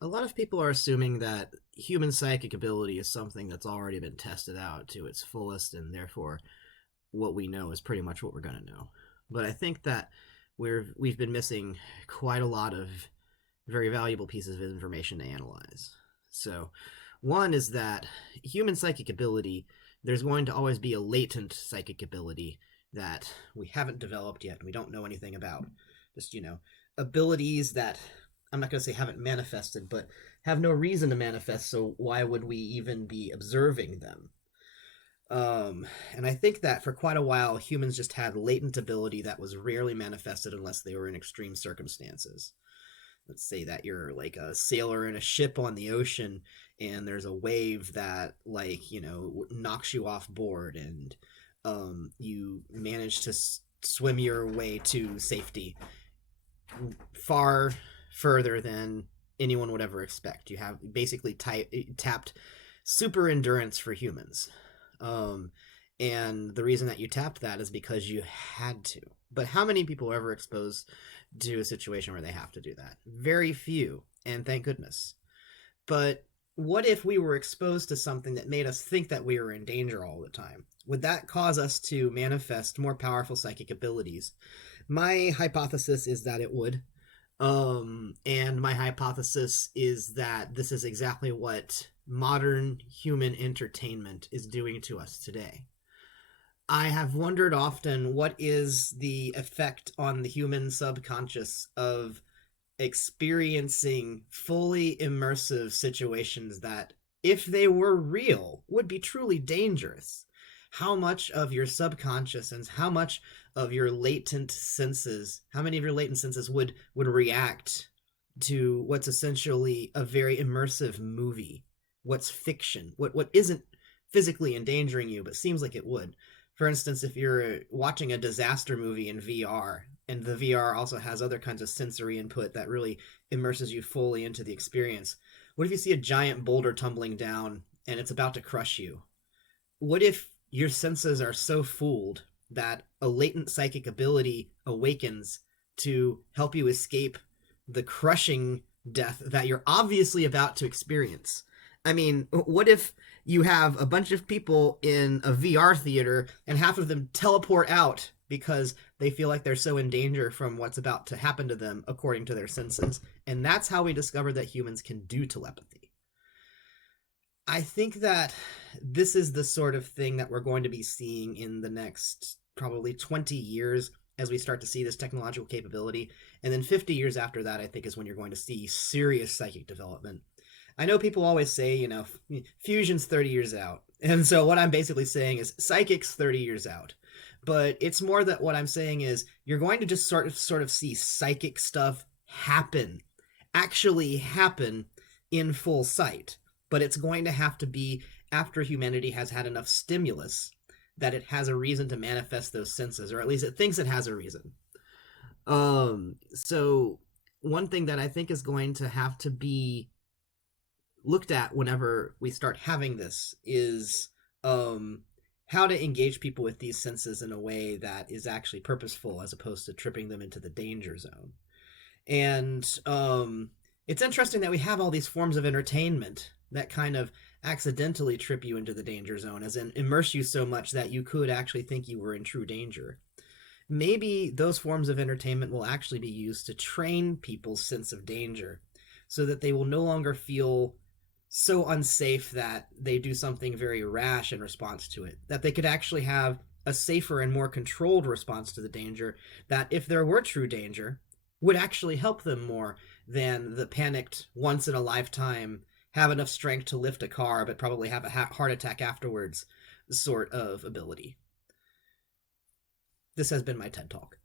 A lot of people are assuming that human psychic ability is something that's already been tested out to its fullest, and therefore what we know is pretty much what we're going to know. But I think that we've been missing quite a lot of very valuable pieces of information to analyze. So, one is that human psychic ability, there's going to always be a latent psychic ability that we haven't developed yet and we don't know anything about. Just, abilities that I'm not going to say haven't manifested, but have no reason to manifest, so why would we even be observing them? And I think that for quite a while, humans just had latent ability that was rarely manifested unless they were in extreme circumstances. Let's say that you're like a sailor in a ship on the ocean and there's a wave that, like, knocks you off board, and you manage to swim your way to safety far further than anyone would ever expect. You have basically tapped super endurance for humans. Um, and the reason that you tapped that is because you had to. But how many people are ever exposed to a situation where they have to do that? Very few, and thank goodness. But what if we were exposed to something that made us think that we were in danger all the time? Would that cause us to manifest more powerful psychic abilities? My hypothesis is that it would. And my hypothesis is that this is exactly what modern human entertainment is doing to us today. I have wondered often what is the effect on the human subconscious of experiencing fully immersive situations that, if they were real, would be truly dangerous. How much of your subconscious and how much of your latent senses, how many of your latent senses would react to what's essentially a very immersive movie? What's fiction? What isn't physically endangering you but seems like it would? For instance, if you're watching a disaster movie in VR, and the VR also has other kinds of sensory input that really immerses you fully into the experience. What if you see a giant boulder tumbling down and it's about to crush you? What if your senses are so fooled that a latent psychic ability awakens to help you escape the crushing death that you're obviously about to experience? I mean, what if you have a bunch of people in a VR theater and half of them teleport out because they feel like they're so in danger from what's about to happen to them according to their senses? And that's how we discovered that humans can do telepathy. I think that this is the sort of thing that we're going to be seeing in the next probably 20 years as we start to see this technological capability. And then 50 years after that, I think, is when you're going to see serious psychic development. I know people always say, fusion's 30 years out. And so what I'm basically saying is psychic's 30 years out. But it's more that what I'm saying is you're going to just sort of see psychic stuff actually happen in full sight. But it's going to have to be after humanity has had enough stimulus that it has a reason to manifest those senses, or at least it thinks it has a reason. So one thing that I think is going to have to be looked at whenever we start having this is how to engage people with these senses in a way that is actually purposeful as opposed to tripping them into the danger zone. And it's interesting that we have all these forms of entertainment that kind of accidentally trip you into the danger zone, as in immerse you so much that you could actually think you were in true danger. Maybe those forms of entertainment will actually be used to train people's sense of danger so that they will no longer feel so unsafe that they do something very rash in response to it, that they could actually have a safer and more controlled response to the danger that, if there were true danger, would actually help them more than the panicked once in a lifetime, have enough strength to lift a car but probably have a heart attack afterwards sort of ability. This has been my TED Talk.